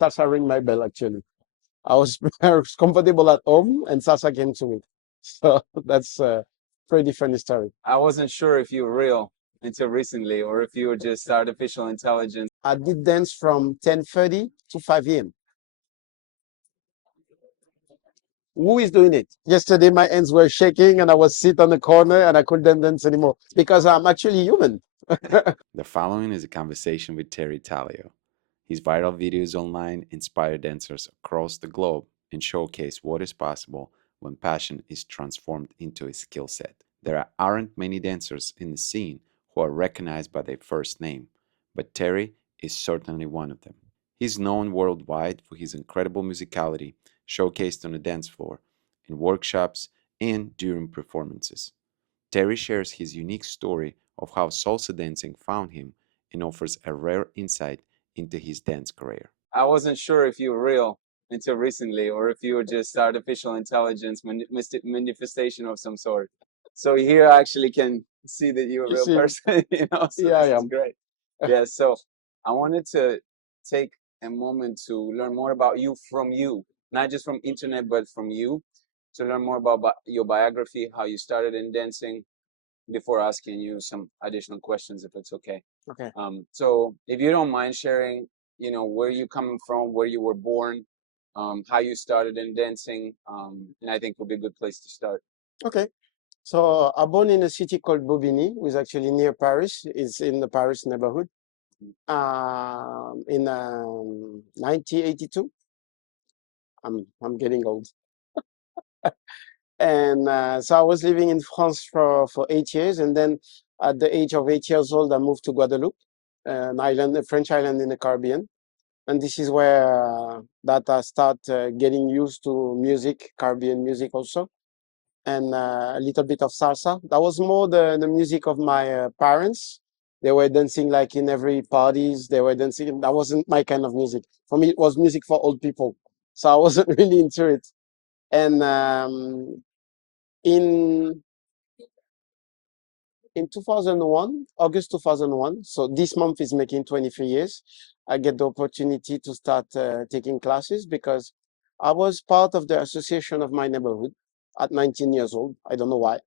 Salsa ring my bell actually. I was comfortable at home and Salsa came to me. So that's a pretty funny story. I wasn't sure if you were real until recently or if you were just artificial intelligence. I did dance from 10:30 to 5 a.m. Who is doing it? Yesterday, my hands were shaking and I was sit on the corner and I couldn't dance anymore because I'm actually human. The following is a conversation with Terry Tauliaut. His viral videos online inspire dancers across the globe and showcase what is possible when passion is transformed into a skill set. There aren't many dancers in the scene who are recognized by their first name, but Terry is certainly one of them. He's known worldwide for his incredible musicality, showcased on the dance floor, in workshops, and during performances. Terry shares his unique story of how salsa dancing found him and offers a rare insight into his dance career. I wasn't sure if you were real until recently or if you were just artificial intelligence manifestation of some sort. So here I actually can see that you're a You real see, person, so yeah, I this is am. great. Yeah, so I wanted to take a moment to learn more about you, not just from internet, but from you, to learn more about your biography, how you started in dancing, before asking you some additional questions, if it's okay. Okay. So if you don't mind sharing, where you coming from, where you were born, how you started in dancing, and I think would be a good place to start. Okay. So I born in a city called Bobigny, which is actually near Paris. It's in the Paris neighborhood. In 1982. I'm getting old. And so I was living in France for 8 years, and then at the age of 8 years old, I moved to Guadeloupe, an island, a French island in the Caribbean. And this is where that I start getting used to music, Caribbean music also, and a little bit of salsa. That was more the music of my parents. They were dancing like in every parties. They were dancing. That wasn't my kind of music. For me, it was music for old people. So I wasn't really into it. And in in 2001, August 2001, so this month is making 23 years, I get the opportunity to start taking classes because I was part of the association of my neighborhood at 19 years old. I don't know why.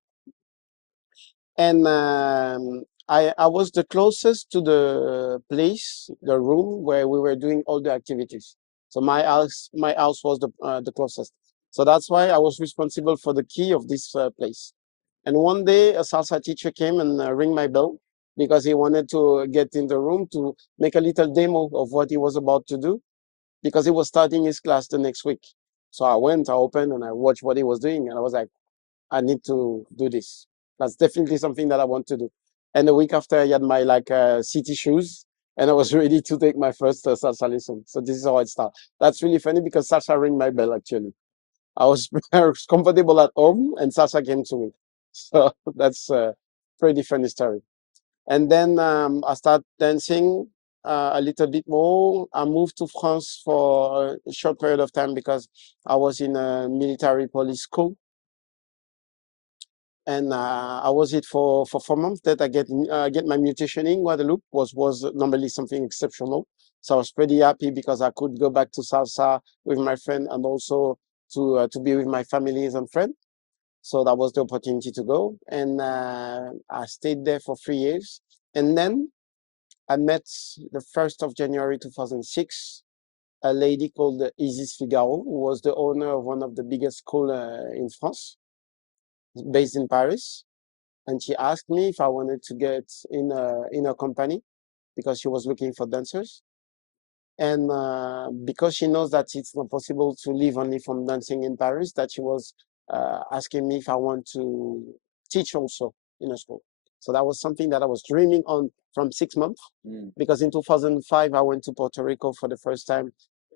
And I was the closest to the place, the room where we were doing all the activities. So my house was the closest. So that's why I was responsible for the key of this place. And one day, a salsa teacher came and rang my bell because he wanted to get in the room to make a little demo of what he was about to do because he was starting his class the next week. So I went, I opened, and I watched what he was doing, and I was like, I need to do this. That's definitely something that I want to do. And a week after, I had my city shoes, and I was ready to take my first salsa lesson. So this is how it started. That's really funny because salsa rang my bell actually. I was comfortable at home, and salsa came to me. So that's a pretty funny story. And then I started dancing a little bit more. I moved to France for a short period of time because I was in a military police school. And I was it for 4 months. That I get my mutation in Guadeloupe was normally something exceptional. So I was pretty happy because I could go back to salsa with my friend and also to be with my families and friends. So that was the opportunity to go, and I stayed there for 3 years. And then I met the 1st of January 2006 a lady called Isis Figaro, who was the owner of one of the biggest schools in France, based in Paris. And she asked me if I wanted to get in a company because she was looking for dancers. And because she knows that it's not possible to live only from dancing in Paris, that she was asking me if I want to teach also in a school. So that was something that I was dreaming on from 6 months, because in 2005 I went to Puerto Rico for the first time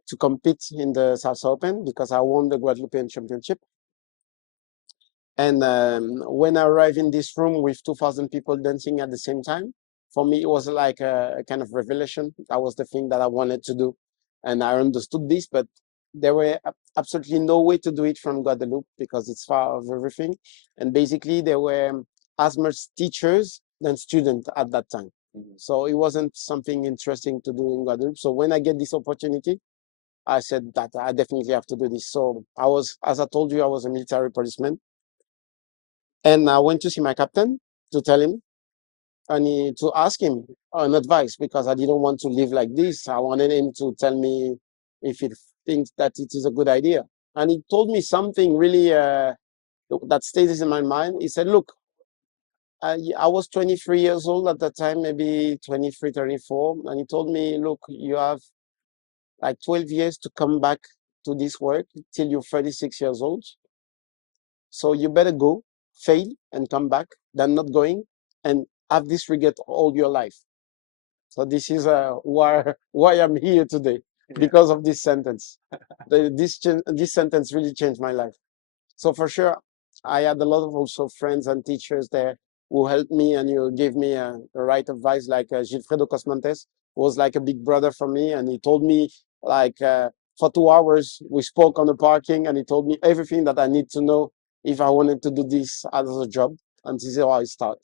to compete in the Salsa Open because I won the Guadeloupean Championship. And when I arrived in this room with 2,000 people dancing at the same time, for me, it was like a kind of revelation. That was the thing that I wanted to do. And I understood this, but there were absolutely no way to do it from Guadeloupe because it's far of everything. And basically, there were as much teachers than students at that time. So it wasn't something interesting to do in Guadeloupe. So when I get this opportunity, I said that I definitely have to do this. So I was, as I told you, I was a military policeman. And I went to see my captain to tell him and to ask him an advice because I didn't want to live like this. I wanted him to tell me if he thinks that it is a good idea. And he told me something really that stays in my mind. He said, look, I was 23 years old at that time, maybe 23, 34. And he told me, look, you have like 12 years to come back to this work till you're 36 years old. So you better go, fail, and come back than not going and have this regret all your life. So this is why I'm here today, because of this sentence. This sentence really changed my life. So for sure, I had a lot of also friends and teachers there who helped me and you gave me the right advice, like Gilfredo Cosmantes was like a big brother for me, and he told me like for 2 hours we spoke on the parking, and he told me everything that I need to know if I wanted to do this as a job, and this is how I start.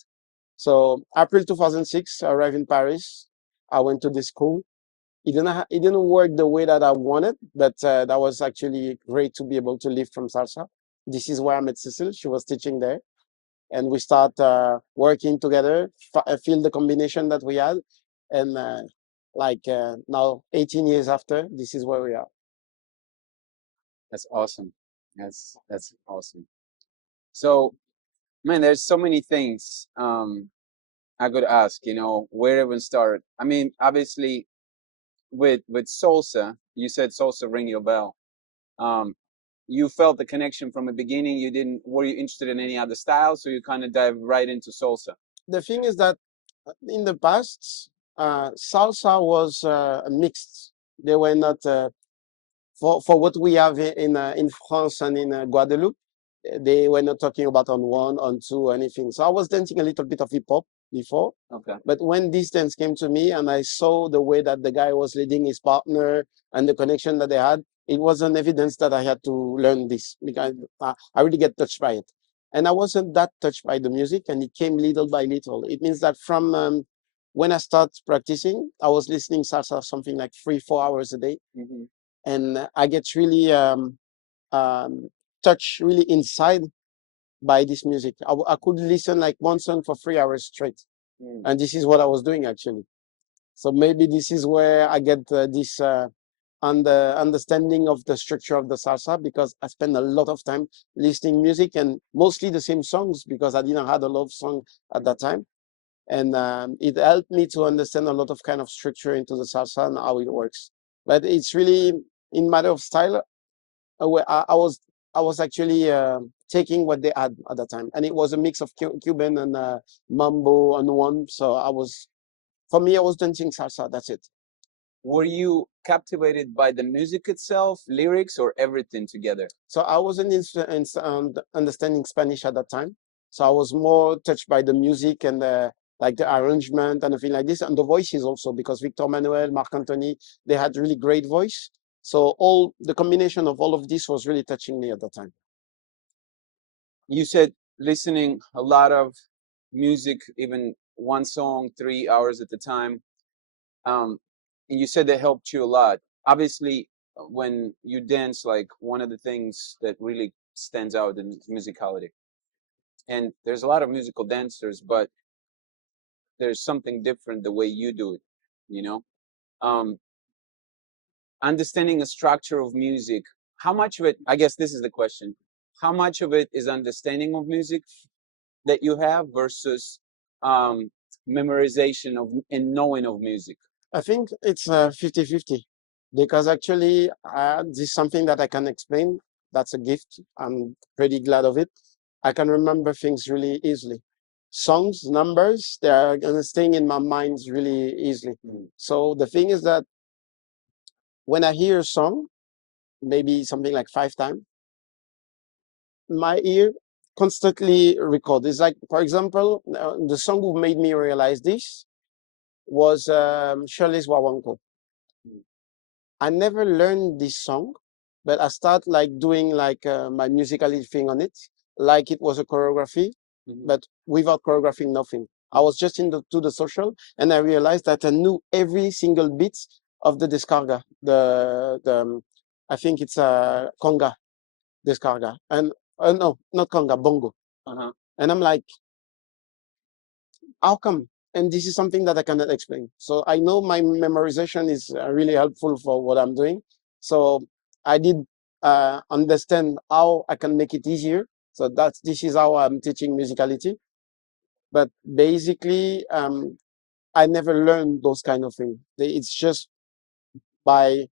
So April 2006, I arrived in Paris. I went to the school. It didn't work the way that I wanted, but that was actually great to be able to live from Salsa. This is where I met Cecile. She was teaching there, and we start working together, feel the combination that we had, and now 18 years after, this is where we are. That's awesome. That's awesome. So, man, there's so many things I could ask. You know, where even start? I mean, obviously, with salsa, you said salsa ring your bell. Um, you felt the connection from the beginning. You didn't. Were you interested in any other style? So you kind of dive right into salsa. The thing is that in the past, salsa was mixed. They were not for what we have in France and in Guadeloupe. They were not talking about on one, on two, anything. So I was dancing a little bit of hip hop before. Okay. But when this dance came to me and I saw the way that the guy was leading his partner and the connection that they had, it was an evidence that I had to learn this because I really get touched by it. And I wasn't that touched by the music, and it came little by little. It means that from when I start practicing, I was listening salsa something like 3, 4 hours a day, and I get really touched really inside by this music. I could listen like one song for 3 hours straight, and this is what I was doing actually. So maybe this is where I get this understanding of the structure of the salsa, because I spend a lot of time listening music and mostly the same songs because I didn't have a lot of song at that time, and it helped me to understand a lot of kind of structure into the salsa and how it works. But it's really in matter of style. I was actually taking what they had at the time, and it was a mix of Cuban and mambo on one. So for me, I was dancing salsa. That's it. Were you captivated by the music itself, lyrics, or everything together? So I wasn't understanding Spanish at that time. So I was more touched by the music and like the arrangement and everything like this, and the voices also, because Victor Manuel, Marc Anthony, they had really great voice. So all the combination of all of this was really touching me at the time. You said listening a lot of music, even one song, 3 hours at a time. And you said that helped you a lot. Obviously, when you dance, like one of the things that really stands out is musicality. And there's a lot of musical dancers, but there's something different the way you do it, you know? Um, Understanding the structure of music, how much of it, I guess this is the question, how much of it is understanding of music that you have versus um, memorization of and knowing of music? I think it's 50-50, because actually this is something that I can explain. That's a gift. I'm pretty glad of it. I can remember things really easily. Songs, numbers, they are gonna staying in my mind really easily. So the thing is that when I hear a song, maybe something like 5 times, my ear constantly record. It's like, for example, the song who made me realize this was Shirley's Wawanko. I never learned this song, but I start like doing like my musicality thing on it, like it was a choreography, but without choreographing nothing. I was just into the social, and I realized that I knew every single beat of the descarga, I think it's a conga descarga, and no, not conga, bongo. Uh-huh. And I'm like, how come? And this is something that I cannot explain. So I know my memorization is really helpful for what I'm doing. So I did understand how I can make it easier. So this is how I'm teaching musicality. But basically, I never learned those kind of things. It's just by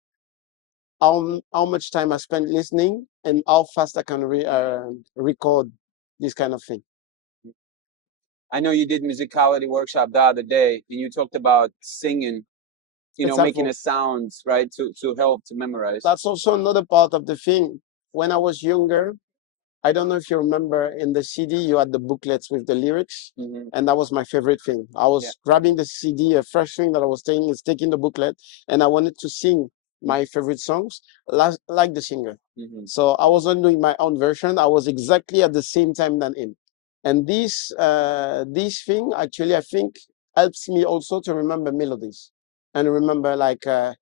how much time I spend listening and how fast I can record this kind of thing. I know you did musicality workshop the other day, and you talked about singing, making a sounds, right, to help to memorize. That's also another part of the thing. When I was younger, I don't know if you remember, in the CD you had the booklets with the lyrics, and that was my favorite thing. I was grabbing the CD, a fresh thing that I was taking is taking the booklet, and I wanted to sing my favorite songs like the singer. So I wasn't doing my own version. I was exactly at the same time than him. And this thing actually, I think, helps me also to remember melodies and remember like a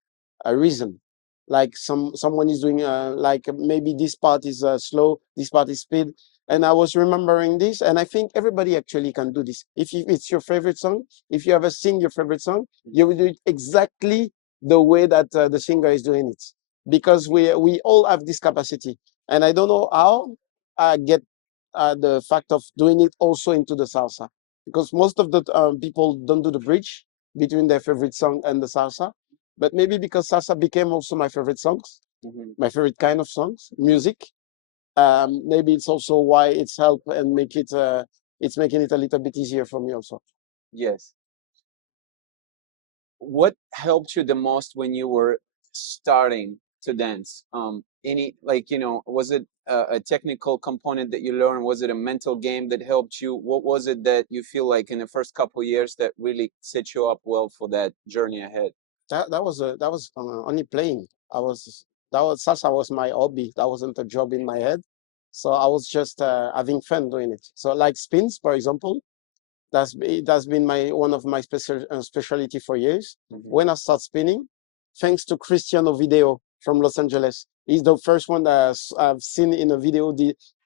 rhythm. Like someone is doing like maybe this part is slow, this part is speed, and I was remembering this, and I think everybody actually can do this. If it's your favorite song, if you ever sing your favorite song, you will do it exactly the way that the singer is doing it, because we all have this capacity, and I don't know how I get the fact of doing it also into the salsa, because most of the people don't do the bridge between their favorite song and the salsa. But maybe because salsa became also my favorite songs, my favorite kind of songs, music. Maybe it's also why it's helped and it's making it a little bit easier for me also. Yes. What helped you the most when you were starting to dance? Any, like, was it a technical component that you learned? Was it a mental game that helped you? What was it that you feel like in the first couple of years that really set you up well for that journey ahead? That was only playing. That was salsa was my hobby. That wasn't a job in my head. So I was just having fun doing it. So like spins, for example, that's been my one of my specialty for years. When I start spinning, thanks to Cristiano Video from Los Angeles, he's the first one that I've seen in a video.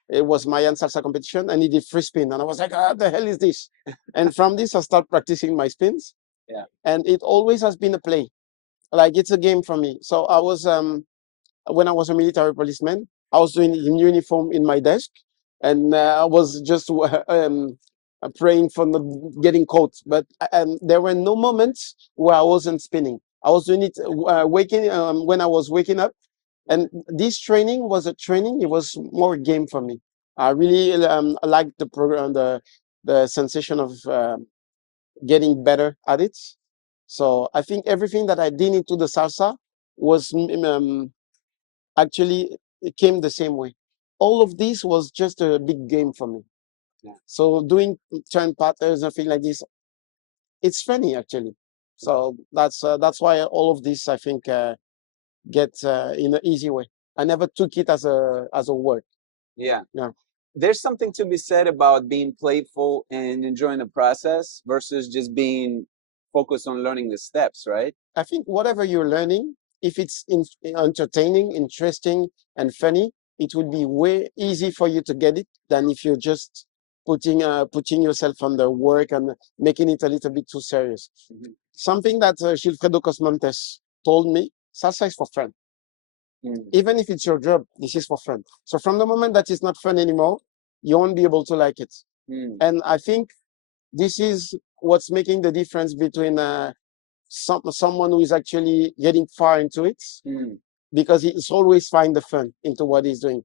It was Mayan salsa competition, and he did free spin, and I was like, "Ah, the hell is this?" And from this, I start practicing my spins. Yeah. And it always has been a play, like it's a game for me. So I was when I was a military policeman, I was doing in uniform in my desk, and I was just praying for not getting caught. But there were no moments where I wasn't spinning. I was doing it waking when I was waking up, and this training was a training. It was more a game for me. I really liked the program, the sensation of getting better at it. So I think everything that I did into the salsa was actually it came the same way. All of this was just a big game for me. Yeah. So doing turn patterns and things like this, it's funny actually. So that's why all of this I think get in an easy way. I never took it as a work. Yeah. Yeah. There's something to be said about being playful and enjoying the process versus just being focused on learning the steps, right? I think whatever you're learning, if it's entertaining, interesting, and funny, it will be way easy for you to get it than if you're just putting yourself under work and making it a little bit too serious. Something that Gilfredo Cosmontes told me: salsa is for fun. Even if it's your job, this is for fun. So from the moment that it's not fun anymore, you won't be able to like it. And I think this is what's making the difference between someone who is actually getting far into it, because he's always find the fun into what he's doing.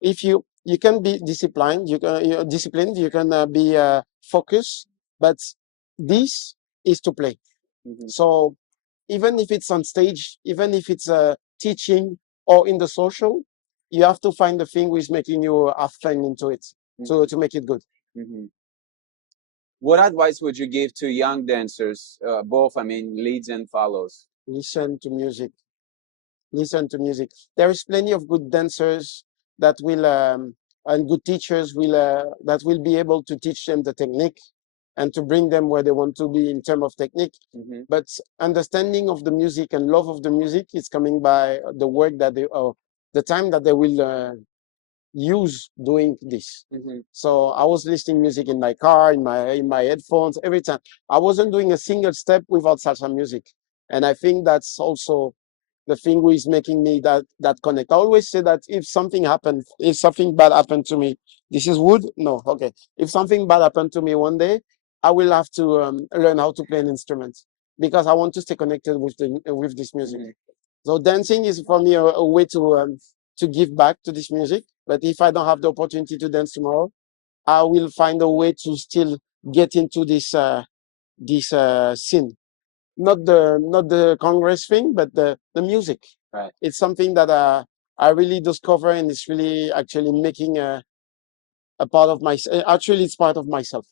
If you can be disciplined, you're disciplined, you can be focused, but this is to play. So even if it's on stage, even if it's teaching or in the social, you have to find the thing which is making you have fun into it to make it good. What advice would you give to young dancers, both, I mean, leads and follows? Listen to music. Listen to music. There is plenty of good dancers that will and good teachers will that will be able to teach them the technique. and to bring them where they want to be in terms of technique. Mhm. But understanding of the music and love of the music is coming by the work that they, the time that they will use doing this. Mhm. So I was listening music in my car, in my headphones, every time. I wasn't doing a single step without salsa music, and I think that's also the thing who is making me that connect. I always say that if something happened, if something bad happened to me, this is wood. No, okay. If something bad happened to me one day, I will have to learn how to play an instrument because I want to stay connected with this music. Mhm. So dancing is for me a way to give back to this music. But if I don't have the opportunity to dance tomorrow, I will find a way to still get into this scene. Not the Congress thing, but the music. Right. It's something that I really discover, and it's really actually making a part of my. Actually, it's part of myself.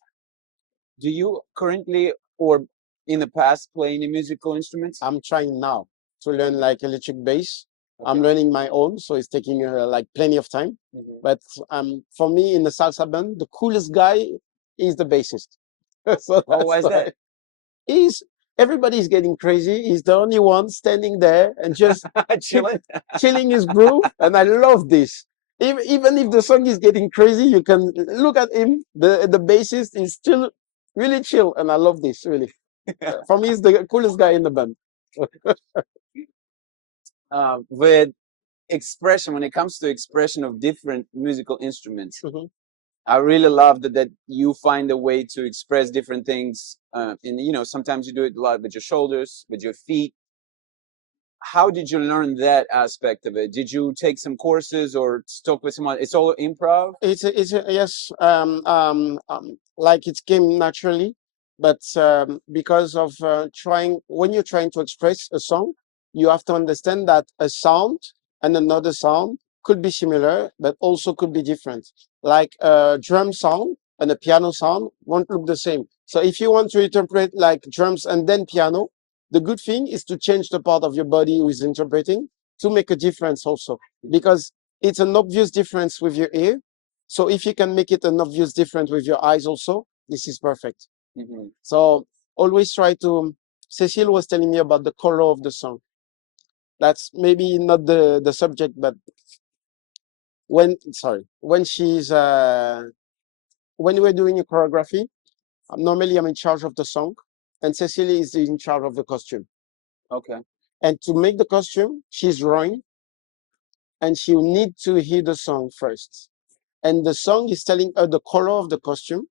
Do you currently or in the past play any musical instruments? I'm trying now to learn like electric bass. I'm Okay. learning my own, so it's taking like plenty of time. Mhm. But for me, in the salsa band, the coolest guy is the bassist. So Oh, why that's is that? he's everybody's getting crazy. He's the only one standing there and just keep Chilling. chilling his groove, and I love this. Even if the song is getting crazy, you can look at him. The bassist is still really chill, and I love this really. For me, he's the coolest guy in the band. With expression, when it comes to expression of different musical instruments, Mhm. I really love that you find a way to express different things. And sometimes you do it a lot with your shoulders, with your feet. How did you learn that aspect of it? Did you take some courses or talk with someone? It's all improv. It's a, yes, like it came naturally, but because of trying when you're trying to express a song, you have to understand that a sound and another sound could be similar, but also could be different. Like a drum sound and a piano sound won't look the same. So if you want to interpret like drums and then piano, the good thing is to change the part of your body who is interpreting to make a difference also, because it's an obvious difference with your ear. So if you can make it an obvious difference with your eyes also, this is perfect. Mm-hmm. So always try to. Cecile was telling me about the color of the song. That's maybe not the subject, but when she's when we're doing a choreography, normally I'm in charge of the song, and Cecily is in charge of the costume. Okay. And to make the costume, she's drawing, and she'll need to hear the song first. And the song is telling her the color of the costume,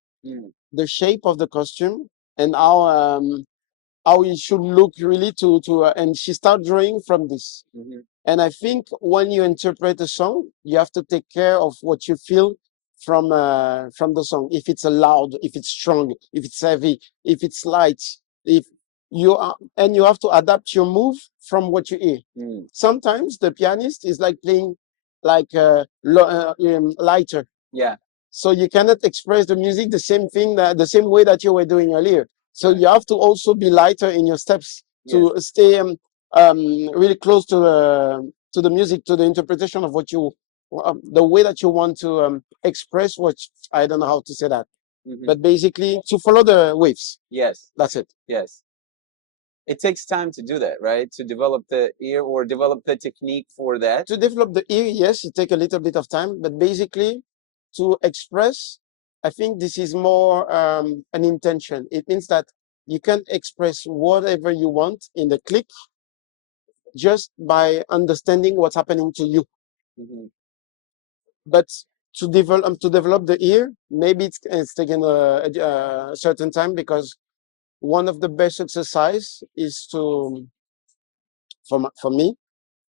the shape of the costume, and how it should look really to and she start drawing from this. Mm-hmm. And I think when you interpret a song, you have to take care of what you feel from the song. If it's a loud, if it's strong, if it's heavy, if it's light, if you are, and you have to adapt your move from what you hear. Sometimes the pianist is like playing like lighter. Yeah. So you cannot express the music the same thing the same way that you were doing earlier. So you have to also be lighter in your steps to stay really close to the music, to the interpretation of what you, the way that you want to express what, I don't know how to say that, but basically to follow the waves. Yes. That's it. Yes. It takes time to do that, right? To develop the ear or develop the technique for that. To develop the ear, yes, it takes a little bit of time, but basically to express, I think this is more an intention. It means that you can express whatever you want in the click just by understanding what's happening to you. But to develop the ear, maybe it's taken a certain time, because one of the best exercise is for me,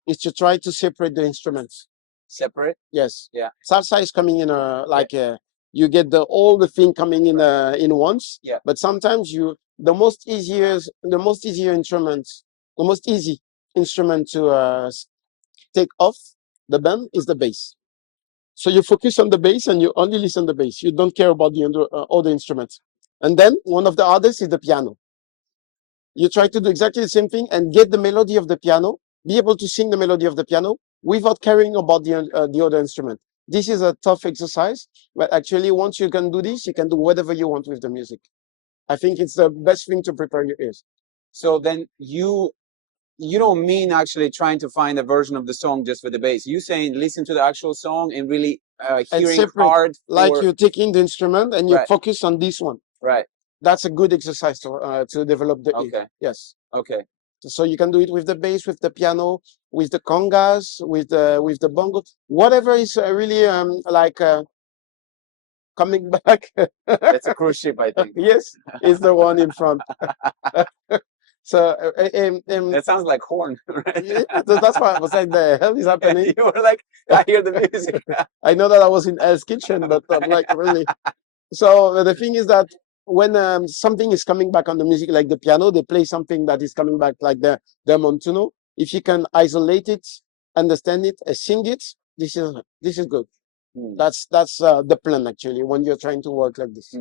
is to try to separate the instruments. Separate? Yes. Yeah. Salsa is coming in you get all the thing coming in once. Yeah. But sometimes the most easier instrument, the most easy instrument to take off the band is the bass. So you focus on the bass and you only listen to the bass. You don't care about the other instruments. And then one of the others is the piano. You try to do exactly the same thing and get the melody of the piano, be able to sing the melody of the piano without caring about the other instrument. This is a tough exercise, but actually once you can do this, you can do whatever you want with the music. I think it's the best thing to prepare your ears. So then you don't mean actually trying to find a version of the song just for the bass. You saying listen to the actual song and really And hearing separate, hard like for you taking the instrument and you Right. focus on this one. right. That's a good exercise to develop the ear. Okay. Yes. Okay. So you can do it with the bass, with the piano, with the congas, with the bongo, whatever is really like coming back. That's a cruise ship, I think. Yes, is the one in front. So That sounds like horn, right? yeah, that's why I was like, the hell is happening? You were like, I hear the music. I know that I was in Hell's Kitchen, but I'm like, really. So the thing is that when something is coming back on the music, like the piano, they play something that is coming back, like the montuno. If you can isolate it, understand it, sing it, this is good. That's the plan actually when you're trying to work like this.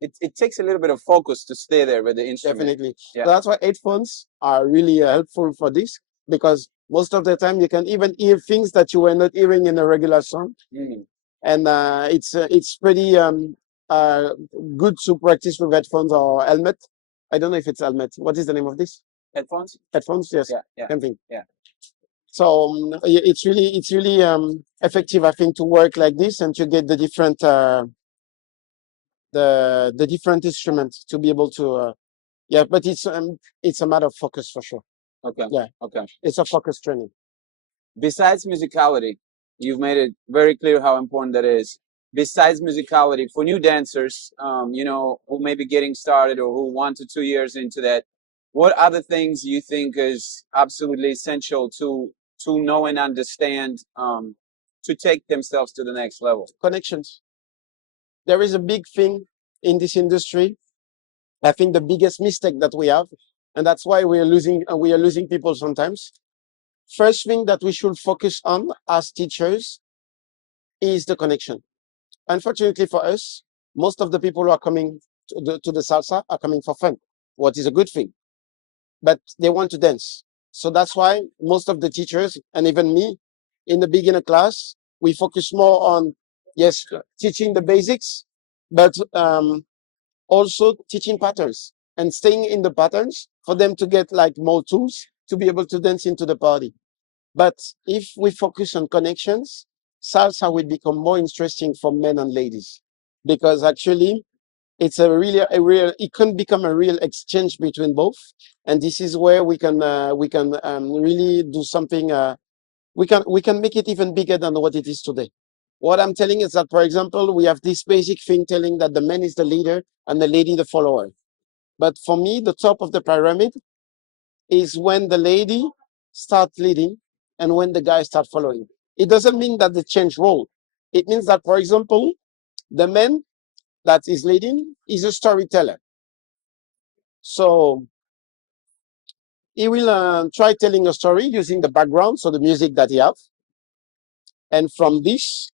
It takes a little bit of focus to stay there with the instrument. Definitely. Yeah. That's why headphones are really helpful for this, because most of the time you can even hear things that you were not hearing in a regular song, and it's pretty good to practice with headphones or helmet. I don't know if it's helmet. What is the name of this? Headphones? Headphones, yes. Yeah. Same thing. Yeah. So it's really effective, I think, to work like this and to get the different the different instruments to be able to yeah. But it's a matter of focus for sure. Okay. Yeah. Okay. It's a focus training. Besides musicality, you've made it very clear how important that is. Besides musicality, for new dancers, who may be getting started or who 1 to 2 years into that, what other things you think is absolutely essential to know and understand to take themselves to the next level? Connections. There is a big thing in this industry. I think the biggest mistake that we have, and that's why we are losing people sometimes. First thing that we should focus on as teachers is the connection. Unfortunately for us, most of the people who are coming to the salsa are coming for fun, what is a good thing, but they want to dance. So that's why most of the teachers, and even me, in the beginner class, we focus more on, yes, teaching the basics, but also teaching patterns and staying in the patterns for them to get like more tools to be able to dance into the party. But if we focus on connections, salsa will become more interesting for men and ladies, because actually it's a real it can become a real exchange between both, and this is where we can really do something. We can make it even bigger than what it is today. What I'm telling is that, for example, we have this basic thing telling that the man is the leader and the lady the follower. But for me, the top of the pyramid is when the lady starts leading and when the guy starts following. It doesn't mean that they change role. It means that, for example, the man that is leading is a storyteller. So he will try telling a story using the background, so the music that he have. And from this,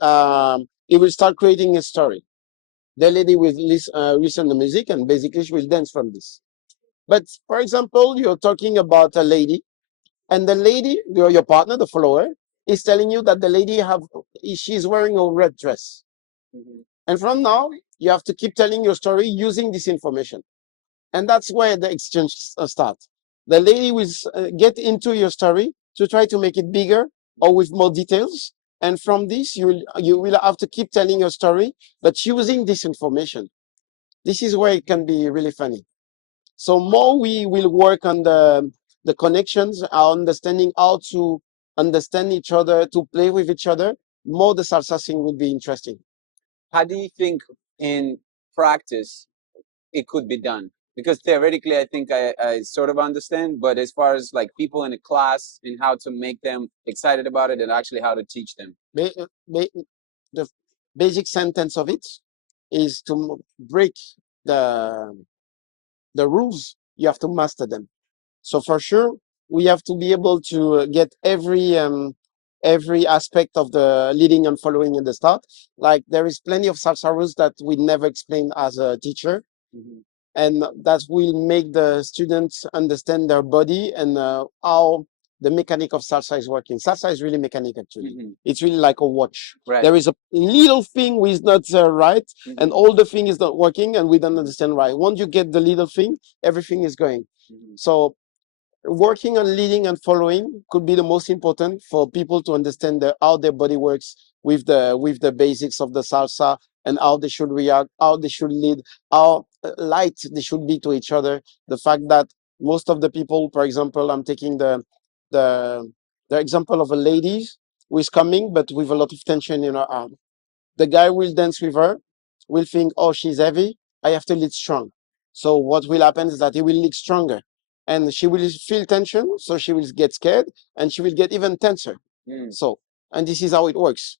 he will start creating a story. The lady will listen to music and basically she will dance from this. But for example, you're talking about a lady, and the lady, your partner, the follower, is telling you that the lady she's wearing a red dress. And from now, you have to keep telling your story using this information. And that's where the exchange starts. The lady will get into your story to try to make it bigger or with more details. And from this, you will have to keep telling your story, but using this information. This is where it can be really funny. So more we will work on the connections, our understanding how to understand each other, to play with each other, more the salsa thing will be interesting. How do you think in practice it could be done? Because theoretically, I think I sort of understand, but as far as like people in a class and how to make them excited about it and actually how to teach them. The basic sentence of it is to break the rules. You have to master them. So for sure, we have to be able to get every aspect of the leading and following in the start. Like there is plenty of salsa rules that we never explain as a teacher, and that will make the students understand their body and how the mechanic of salsa is working. Salsa is really mechanic, actually. Mm-hmm. It's really like a watch. Right. There is a little thing which is not right, Mm-hmm. and all the thing is not working, and we don't understand why. Once you get the little thing, everything is going. Mm-hmm. So working on leading and following could be the most important for people to understand how their body works with the basics of the salsa, and how they should react, how they should lead, how light they should be to each other. The fact that most of the people, for example, I'm taking the example of a lady who is coming but with a lot of tension in her arm. The guy will dance with her, will think, oh, she's heavy, I have to lead strong. So what will happen is that he will lead stronger, and she will feel tension, so she will get scared, and she will get even tenser. Mm. So, and this is how it works.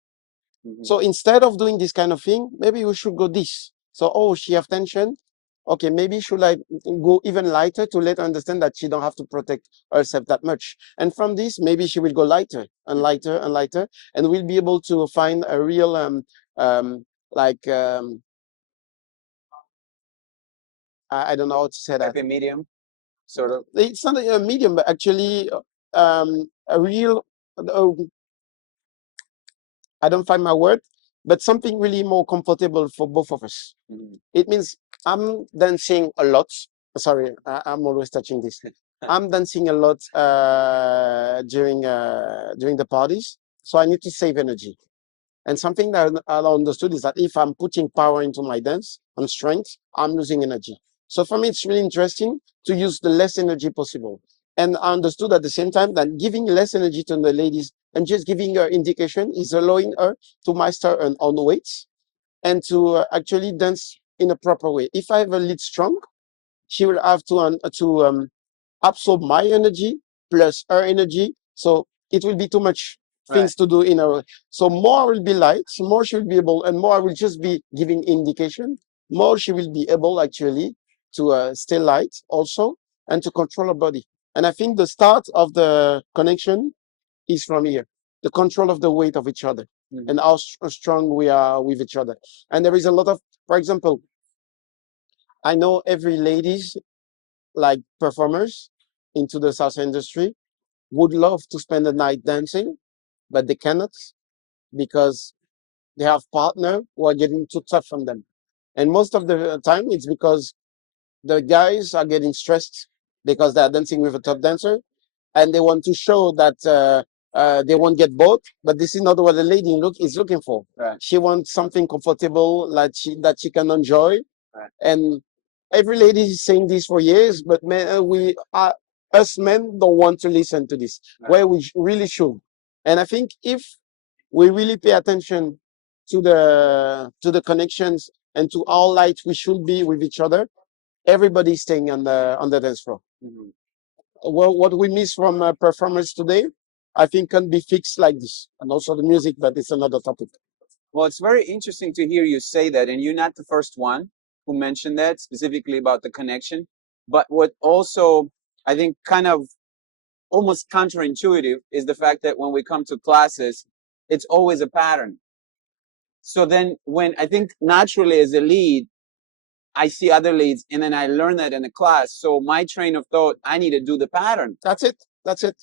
Mm-hmm. So instead of doing this kind of thing, maybe we should go this. So, oh, she have tension. Okay, maybe should I go even lighter to let her understand that she don't have to protect herself that much. And from this, maybe she will go lighter and lighter and lighter, and we'll be able to find a real like I don't know how to say that. Happy medium, sort of. It's not a medium, but actually a real. I don't find my word, but something really more comfortable for both of us. Mm-hmm. It means I'm dancing a lot. Sorry, I'm always touching this. I'm dancing a lot during the parties, so I need to save energy. And something that I understood is that if I'm putting power into my dance and strength, I'm losing energy. So for me, it's really interesting to use the less energy possible. And I understood at the same time that giving less energy to the ladies and just giving her indication is allowing her to master her own weights and to actually dance in a proper way. If I have a lead strong, she will have to absorb my energy plus her energy. So it will be too much things to do in a. So more will be light, more she will be able, and more I will just be giving indication. More she will be able actually to stay light also and to control her body. And I think the start of the connection is from here, the control of the weight of each other and how strong we are with each other. And there is a lot of, for example, I know every ladies like performers into the salsa industry would love to spend the night dancing, but they cannot because they have partner who are getting too tough on them. And most of the time it's because the guys are getting stressed because they're dancing with a top dancer and they want to show that they won't get bored, but this is not what the lady is looking for. Right. She wants something comfortable that she can enjoy. Right. And every lady is saying this for years, but us men don't want to listen to this. Right. Where we really should. And I think if we really pay attention to the connections and to how light we should be with each other, everybody's staying on the dance floor. Mm-hmm. Well, what we miss from performers today, I think, can be fixed like this, and also the music, but it's another topic. Well, it's very interesting to hear you say that, and you're not the first one who mentioned that specifically about the connection. But what also I think kind of almost counterintuitive is the fact that when we come to classes, it's always a pattern. So then when I think naturally as a lead, I see other leads and then I learn that in a class. So my train of thought, I need to do the pattern. That's it. That's it.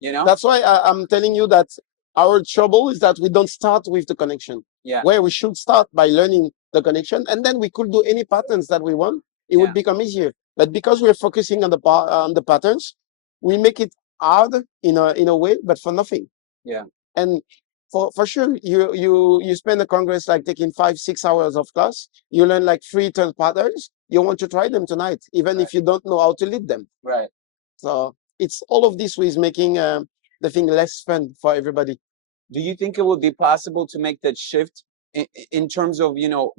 You know? That's why I'm telling you that our trouble is that we don't start with the connection. Yeah. Where we should start by learning the connection, and then we could do any patterns that we want. It would become easier. But because we're focusing on the patterns, we make it hard in a way, but for nothing. Yeah. And for sure, you spend a congress like taking 5-6 hours of class. You learn like 3 patterns. You want to try them tonight, even if you don't know how to lead them. Right. So it's all of this is making the thing less fun for everybody. Do you think it would be possible to make that shift in terms of,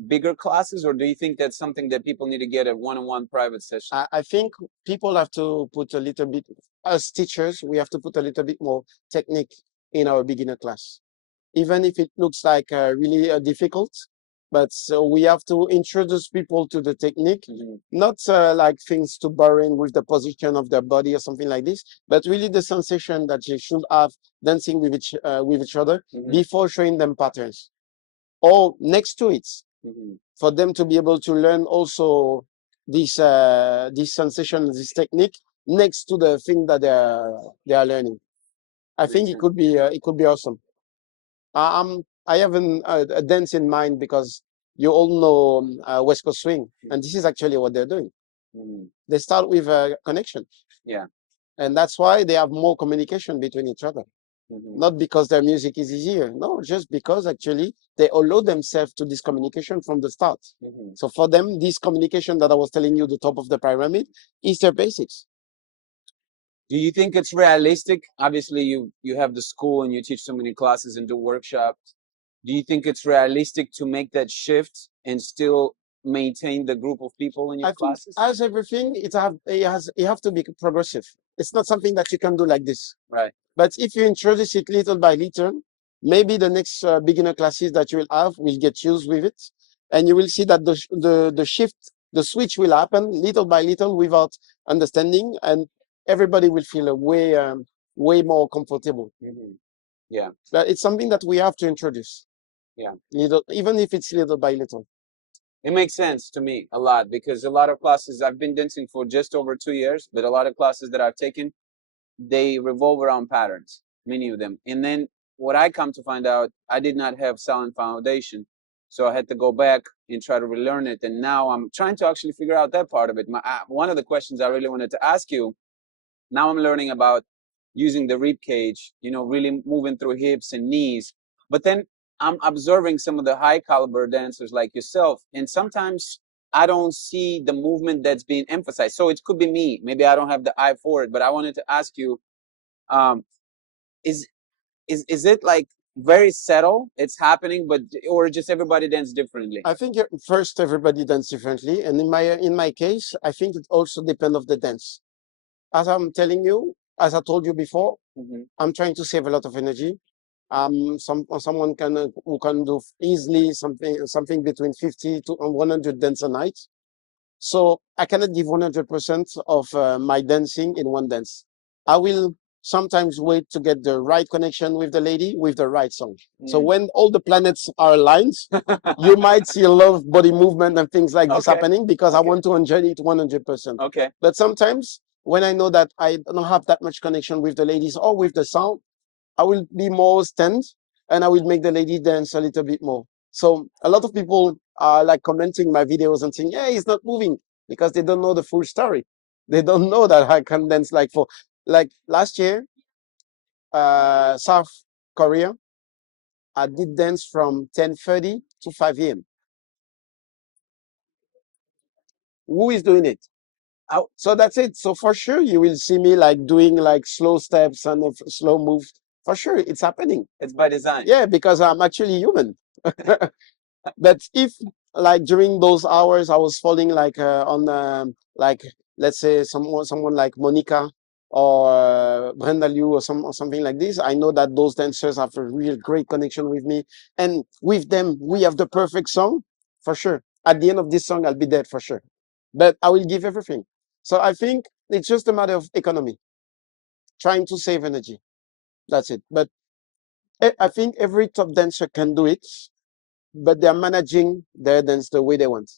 bigger classes, or do you think that's something that people need to get at one-on-one private session? I think people have to put a little bit, as teachers, we have to put a little bit more technique in our beginner class, even if it looks like really difficult. But so we have to introduce people to the technique, not like things too boring with the position of their body or something like this, but really the sensation that you should have dancing with each other before showing them patterns, or next to it, for them to be able to learn also this sensation, this technique next to the thing that they are learning. I think it could be awesome. I have a dance in mind because you all know West Coast Swing, and this is actually what they're doing. They start with a connection. Yeah. And that's why they have more communication between each other. Not because their music is easier, no, just because actually they allow themselves to this communication from the start. So for them, this communication that I was telling you, the top of the pyramid, is their basics. Do you think it's realistic? Obviously, you have the school and you teach so many classes and do workshops. Do you think it's realistic to make that shift and still maintain the group of people in your classes? As everything, it have to be progressive. It's not something that you can do like this. Right. But if you introduce it little by little, maybe the next beginner classes that you will have will get used with it, and you will see that the shift, the switch will happen little by little without understanding, and everybody will feel way more comfortable. Yeah. But it's something that we have to introduce. Yeah. Even if it's little by little. It makes sense to me a lot because a lot of classes I've been dancing for just over 2 years, but a lot of classes that I've taken, they revolve around patterns, many of them. And then what I come to find out, I did not have sound foundation. So I had to go back and try to relearn it. And now I'm trying to actually figure out that part of it. One of the questions I really wanted to ask you, now I'm learning about using the rib cage, really moving through hips and knees. But then I'm observing some of the high caliber dancers like yourself. And sometimes I don't see the movement that's being emphasized. So it could be me. Maybe I don't have the eye for it. But I wanted to ask you, um, is it like very subtle? It's happening, but or just everybody dance differently? I think first everybody dance differently, and in my case, I think it also depends of the dance. As I'm telling you, as I told you before, I'm trying to save a lot of energy. Someone who can do easily something between 50 to 100 dance a night. So I cannot give 100% of my dancing in one dance. I will sometimes wait to get the right connection with the lady with the right song. So when all the planets are aligned, you might see a lot of body movement and things like this happening because I want to enjoy it 100%. Okay. But sometimes when I know that I don't have that much connection with the ladies or with the sound, I will be more stand and I will make the lady dance a little bit more. So a lot of people are like commenting my videos and saying, "Yeah, he's not moving," because they don't know the full story. They don't know that I can dance like last year, South Korea. I did dance from 10:30 to 5 a.m. Who is doing it? So that's it. So for sure, you will see me like doing like slow steps and slow moves. For sure, it's happening. It's by design. Yeah, because I'm actually human. But if like during those hours I was falling like on like let's say someone like Monica or Brenda Liu or something like this, I know that those dancers have a real great connection with me, and with them we have the perfect song. For sure, at the end of this song I'll be dead for sure, but I will give everything. So I think it's just a matter of economy, trying to save energy. That's it. But I think every top dancer can do it, but they're managing their dance the way they want.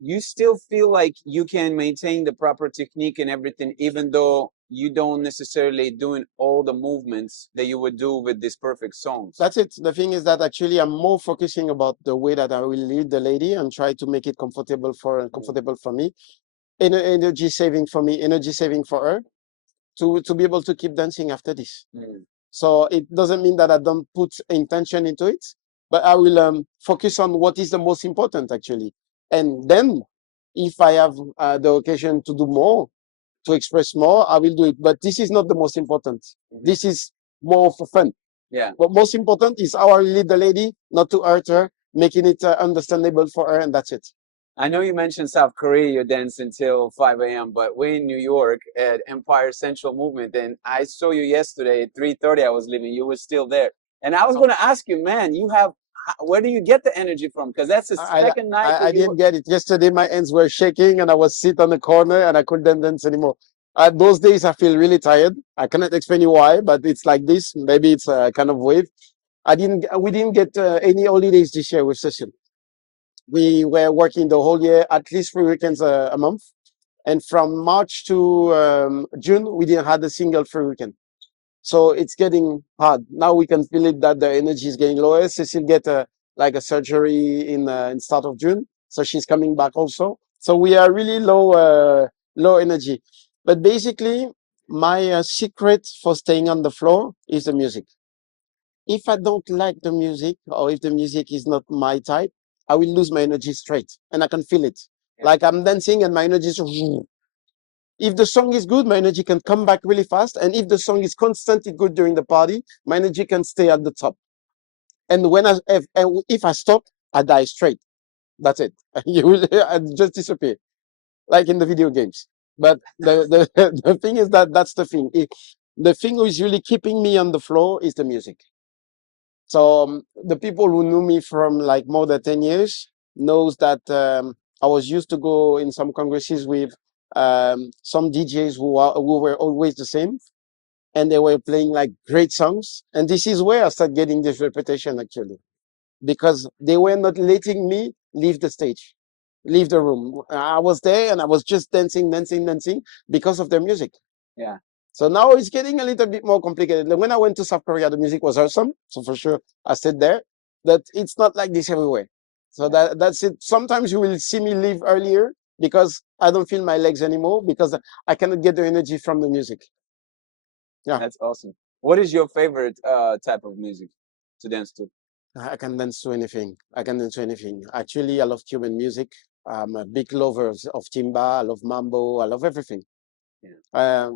You still feel like you can maintain the proper technique and everything, even though you don't necessarily doing all the movements that you would do with these perfect songs. That's it. The thing is that actually I'm more focusing about the way that I will lead the lady and try to make it comfortable for me. Energy saving for me, energy saving for her, to be able to keep dancing after this. So it doesn't mean that I don't put intention into it, but I will focus on what is the most important actually. And then if I have the occasion to do more, to express more, I will do it. But this is not the most important. This is more for fun. Yeah. What most important is how I lead the lady, not to hurt her, making it understandable for her, and that's it. I know you mentioned South Korea, you dance until 5 a.m., but we're in New York at Empire Central Movement, and I saw you yesterday at 3:30. I was leaving. You were still there. And I was going to ask you, man, where do you get the energy from? Because that's the second night. I didn't get it. Yesterday, my hands were shaking, and I was sit on the corner, and I couldn't dance anymore. Those days, I feel really tired. I cannot explain you why, but it's like this. Maybe it's a kind of wave. We didn't get any holidays this year with session. We were working the whole year, at least 3 weekends a month. And from March to June, we didn't have a single free weekend. So it's getting hard. Now we can feel it that the energy is getting lower. Cecile get like a surgery in start of June, so she's coming back also. So we are really low energy. But basically, my secret for staying on the floor is the music. If I don't like the music, or if the music is not my type, I will lose my energy straight, and I can feel it. Yeah. Like I'm dancing and my energy is. If the song is good, my energy can come back really fast. And if the song is constantly good during the party, my energy can stay at the top. And if I stop, I die straight. That's it. You will I just disappear, like in the video games. But the thing is that that's the thing. The thing who is really keeping me on the floor is the music. So the people who knew me from like more than 10 years knows that I was used to go in some congresses with some DJs who were always the same, and they were playing like great songs. And this is where I started getting this reputation actually, because they were not letting me leave the stage, leave the room. I was there and I was just dancing, dancing, dancing because of their music. Yeah. So now it's getting a little bit more complicated. When I went to South Korea, the music was awesome. So for sure, I stayed there. But it's not like this everywhere. So that's it. Sometimes you will see me leave earlier because I don't feel my legs anymore because I cannot get the energy from the music. Yeah. That's awesome. What is your favorite type of music to dance to? I can dance to anything. I can dance to anything. Actually, I love Cuban music. I'm a big lover of timba. I love mambo. I love everything. Yeah.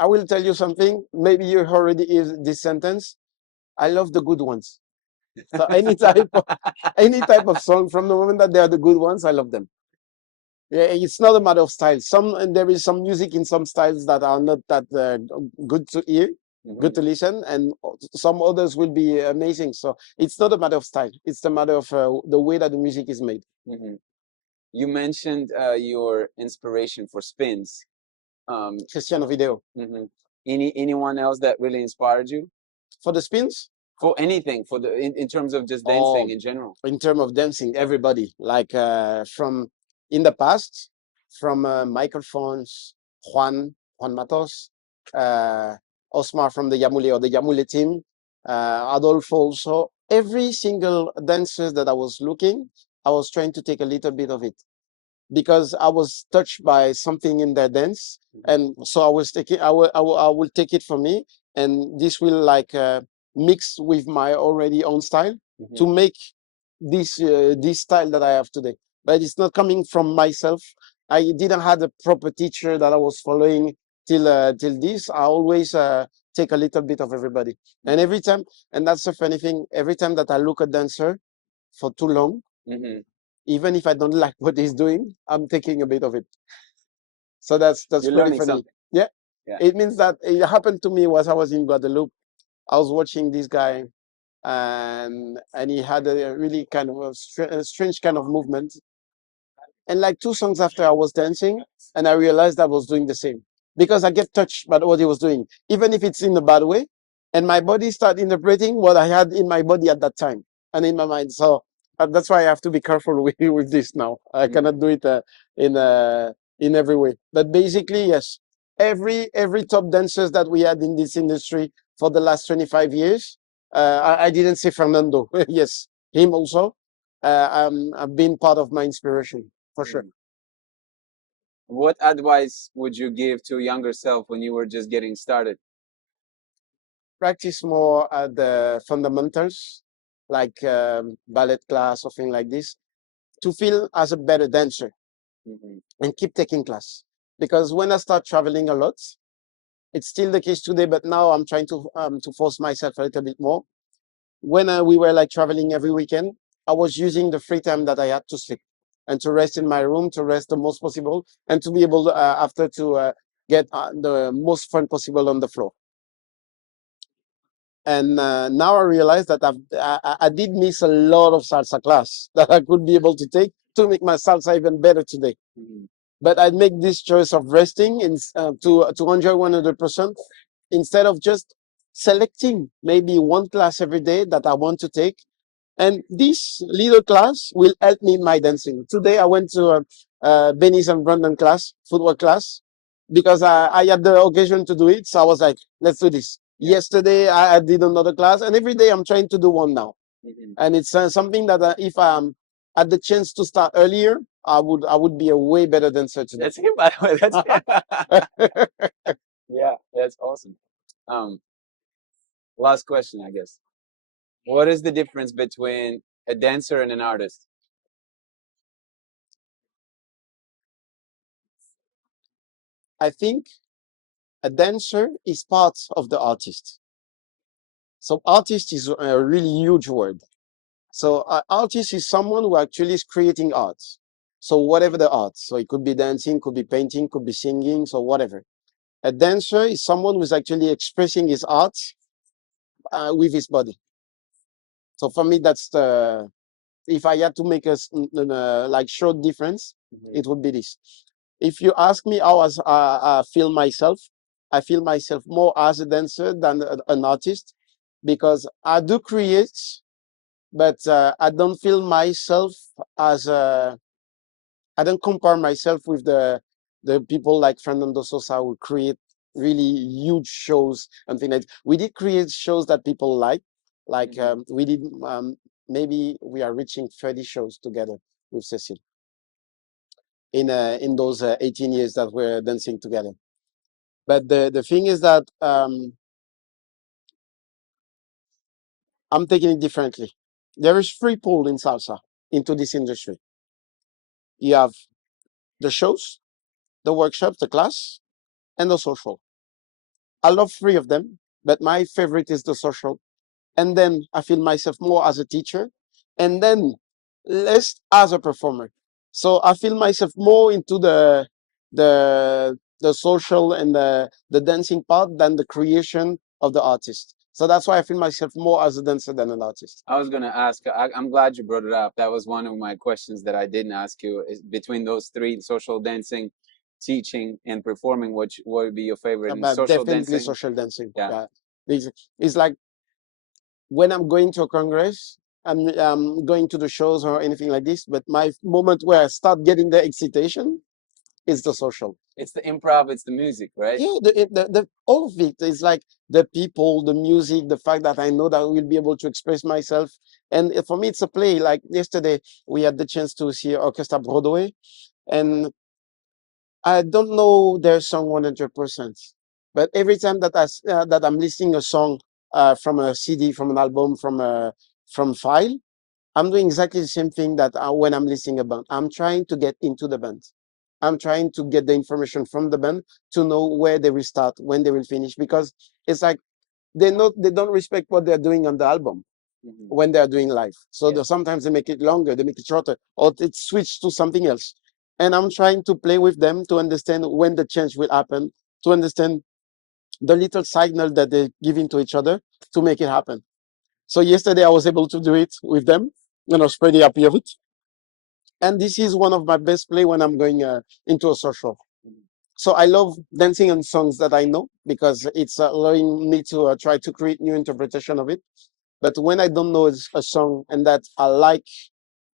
I will tell you something. Maybe you already heard this sentence. I love the good ones. So any type of song, from the moment that they are the good ones, I love them. Yeah, it's not a matter of style. There is some music in some styles that are not that good to hear, good to listen, and some others will be amazing. So it's not a matter of style. It's a matter of the way that the music is made. You mentioned your inspiration for spins. Cristiano Video. Anyone else that really inspired you For the spins? for anything, for in terms of just dancing in general? In terms of dancing, everybody, like from in the past, from microphones, Juan Matos, Osmar from the Yamule or the Yamule team, Adolfo also. Every single dancer that I was looking, I was trying to take a little bit of it because I was touched by something in their dance, and so I was taking. I will take it for me, and this will like mix with my already own style to make this style that I have today. But it's not coming from myself. I didn't have a proper teacher that I was following till this. I always take a little bit of everybody, and every time, and that's the funny thing. Every time that I look at dancer for too long, even if I don't like what he's doing, I'm taking a bit of it. So that's You're pretty learning funny. something. Yeah. Yeah. It means that it happened to me was I was in Guadeloupe. I was watching this guy, and he had a really kind of a strange kind of movement. And like 2 songs after, I was dancing, and I realized I was doing the same because I get touched by what he was doing, even if it's in a bad way. And my body started interpreting what I had in my body at that time and in my mind. So that's why I have to be careful with this now. I cannot do it in in every way. But basically, yes, every top dancers that we had in this industry for the last 25 years, I didn't say Fernando. Yes, him also. I've been part of my inspiration for sure. What advice would you give to younger self when you were just getting started? Practice more at the fundamentals, like ballet class or thing like this, to feel as a better dancer, and keep taking class. Because when I start traveling a lot, it's still the case today, but now I'm trying to force myself a little bit more. When we were like traveling every weekend, I was using the free time that I had to sleep and to rest in my room, to rest the most possible, and to be able to, after to get the most fun possible on the floor. And now I realize that I did miss a lot of salsa class that I could be able to take to make my salsa even better today. But I'd make this choice of resting to enjoy 100% instead of just selecting maybe one class every day that I want to take. And this little class will help me in my dancing. Today I went to Benny's and Brandon class, footwork class. because I had the occasion to do it. So I was like, let's do this. Yeah. Yesterday I did another class, and every day I'm trying to do one now. Mhm. And it's something that if I had the chance to start earlier, I would be a way better dancer today. That's it, by the way. That's yeah, that's awesome. Last question, I guess. What is the difference between a dancer and an artist? I think a dancer is part of the artist. So artist is a really huge word. So artist is someone who actually is creating art. So whatever the art, so it could be dancing, could be painting, could be singing, so whatever. A dancer is someone who's actually expressing his art with his body. So for me, that's the, if I had to make a like short difference, it would be this. If you ask me how I I feel myself more as a dancer than an artist, because I do create, but I don't feel myself as a, I don't compare myself with the people like Fernando Sosa who create really huge shows and things like that. We did create shows that people like we did maybe we are reaching 30 shows together with Cecile in those 18 years that we're dancing together. But the thing is that I'm taking it differently. There is free pull in salsa into this industry. You have the shows, the workshops, the class, and the social. I love three of them, but my favorite is the social. And then I feel myself more as a teacher, and then less as a performer. So I feel myself more into the social and the dancing part than the creation of the artist. So that's why I feel myself more as a dancer than an artist. I was gonna ask. I'm glad you brought it up. That was one of my questions that I didn't ask you. Is between those three: social dancing, teaching, and performing. What would be your favorite? And But social definitely dancing. social dancing. Yeah. Yeah. It's like when I'm going to a congress, I'm going to the shows or anything like this, but my moment where I start getting the excitation is the social. It's the improv. It's the music, right? Yeah, the all of it is like the people, the music, the fact that I know that I will be able to express myself. And for me, it's a play. Like yesterday, we had the chance to see Orchestra Broadway, and I don't know their song 100%, but every time that that I'm listening a song from a CD, from an album, from file, I'm doing exactly the same thing that when I'm listening a band. I'm trying to get into the band. I'm trying to get the information from the band to know where they will start, when they will finish, because it's like they don't respect what they're doing on the album when they're doing live. So sometimes they make it longer, they make it shorter, or it switch to something else. And I'm trying to play with them to understand when the change will happen, to understand the little signal that they're giving to each other to make it happen. So yesterday I was able to do it with them, and I was pretty happy of it. And this is one of my best play when I'm going into a social. So I love dancing on songs that I know because it's allowing me to try to create new interpretation of it. But when I don't know a song and that I like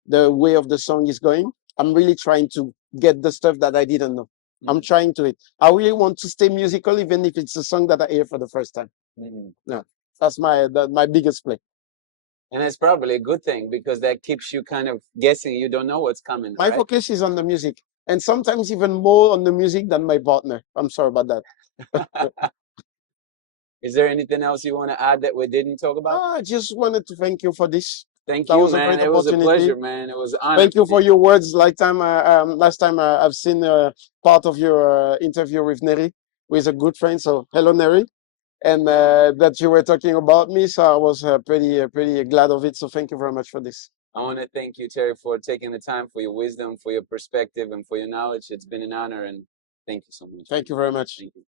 the way of the song is going, I'm really trying to get the stuff that I didn't know. I'm trying to it. I really want to stay musical, even if it's a song that I hear for the first time. Yeah, that's my biggest play. And it's probably a good thing because that keeps you kind of guessing. You don't know what's coming, My right? focus is on the music, and sometimes even more on the music than my partner. I'm sorry about that. Is there anything else you want to add that we didn't talk about? I just wanted to thank you for this. Thank That you, was a man. great It was a opportunity. pleasure, man. It was an honor. Thank you for your words. Last time I've seen part of your interview with Neri, who is a good friend. So hello, Neri, and that you were talking about me. So I was pretty glad of it. So thank you very much for this. I want to thank you, Terry, for taking the time, for your wisdom, for your perspective, and for your knowledge. It's been an honor, and thank you so much. Thank you very much. Thank you.